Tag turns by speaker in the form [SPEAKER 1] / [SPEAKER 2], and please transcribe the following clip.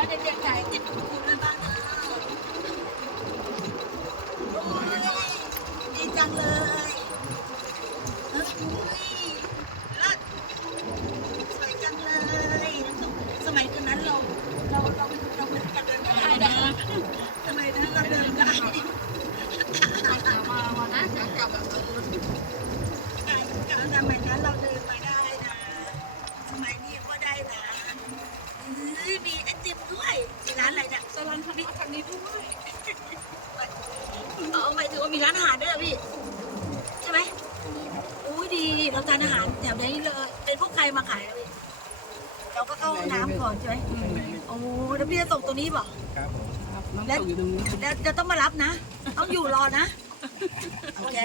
[SPEAKER 1] แล้วเด็กๆจ่ายติดคุณเลยบ้างนะโอ้ยดีจังเลยเฮ้ยเลิศสวยจังเลยสมัยตอนนั้นเราเราเราเราเป็นกันเดินได้นะสมัยนั้นเราเดินได้
[SPEAKER 2] มาวันนั้นกลับแบบ
[SPEAKER 1] เฮ้ยมีไอติมด้วยร้านอะไรเนี่ย
[SPEAKER 2] สลันคันนี้คันนี้ด้วย
[SPEAKER 1] เอาไปถือว่ามีร้านอาหารด้วยเหรอพี่ ใช่ไหมอุ้ยดีเราทานอาหารแถวนี้เลยเป็นพวกใครมาขายอะพี่เราก็เข้าห้องน้ำก่อนใช่ไหมโอ้แล้วพี่จะส่งตัวนี้เปล่า
[SPEAKER 2] ครับน้ำตกอยู่ตรงนี้
[SPEAKER 1] เดี๋ยวเดี๋ยวต้องมารับนะ ต้องอยู่รอนะ โอเค